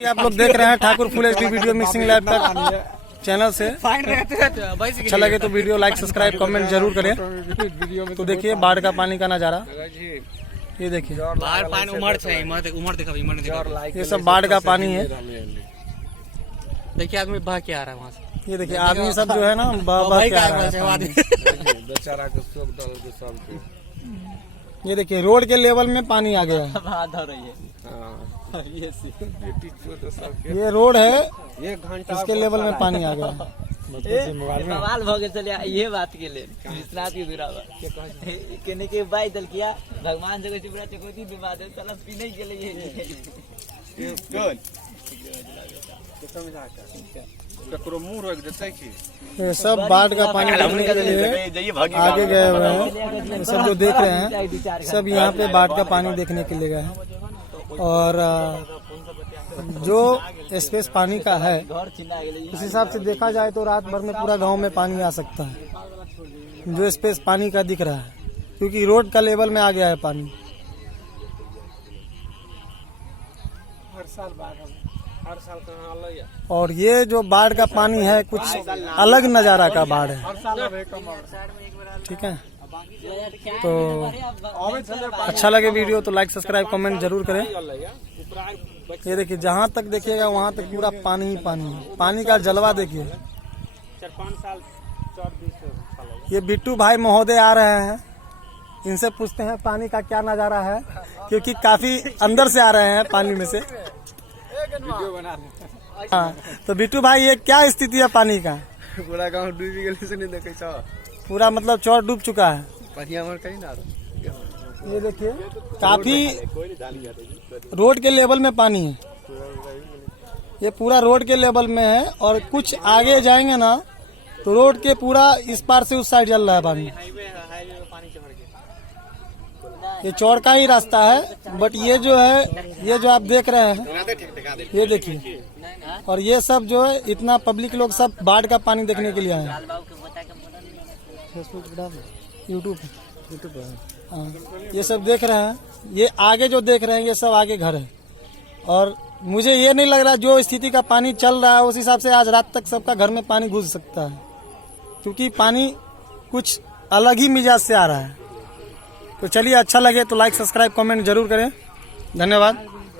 आप लोग देख रहे हैं Thakur full HD video mixing lab का चैनल से। अच्छा लगे तो वीडियो लाइक सब्सक्राइब कमेंट जरूर करें। तो देखिए बाढ़ का पानी का नजारा, ये देखिए ये सब बाढ़ का पानी है। देखिए आदमी बह के आ रहा है वहाँ से। ये देखिए आदमी सब जो है ना बह के आ रहा है। ये देखिए रोड के लेवल में पानी आ गया है। ये रोड है, इसके लेवल में पानी आ गया है। सवाल भगे चले ये बात के लिए विश्वनाथ की दुरावा कहने के बाई दल किया भगवान से कोई बड़ा चकोती विवाद है साला पीने के लिए ये सब बाढ़ का पानी देखने के लिए आगे गए हुए हैं। सब जो देख रहे हैं सब यहाँ पे बाढ़ का पानी देखने के लिए गए हैं। और जो स्पेस पानी का है उस हिसाब से देखा जाए तो रात भर में पूरा गांव में पानी आ सकता है, जो स्पेस पानी का दिख रहा है, क्योंकि रोड का लेवल में आ गया है पानी। हर साल और ये जो बाढ़ का पानी है कुछ अलग नजारा का बाढ़ है, ठीक है। तो अच्छा लगे वीडियो तो लाइक सब्सक्राइब कमेंट जरूर करें। ये देखिए जहाँ तक देखिएगा वहाँ तक पूरा पानी ही पानी है। पानी का जलवा देखिए। 4-5 साल ये बिट्टू भाई महोदय आ रहे हैं, इनसे पूछते हैं पानी का क्या नजारा है, क्योंकि काफी अंदर से आ रहे हैं पानी में से। हाँ तो बिट्टू भाई ये क्या स्थिति है पानी का? पूरा गांव डूबी गई से नहीं देखे पूरा मतलब चौड़ डूब चुका है। ना ये देखिए काफी रोड के लेवल में पानी है, ये पूरा रोड के लेवल में है। और कुछ आगे जाएंगे ना तो रोड के पूरा इस पार से उस साइड चल रहा है पानी। ये चौड़ का ही रास्ता है, बट ये जो है ये जो आप देख रहे हैं ये देखिए। और ये सब जो है इतना पब्लिक लोग सब बाढ़ का पानी देखने के लिए आए हैं। यूट्यूब पे हाँ ये सब देख रहे हैं। ये आगे जो देख रहे हैं ये सब आगे घर है। और मुझे ये नहीं लग रहा जो स्थिति का पानी चल रहा है उस हिसाब से आज रात तक सबका घर में पानी घुस सकता है, क्योंकि पानी कुछ अलग ही मिजाज से आ रहा है। तो चलिए अच्छा लगे तो लाइक सब्सक्राइब कमेंट जरूर करें। धन्यवाद।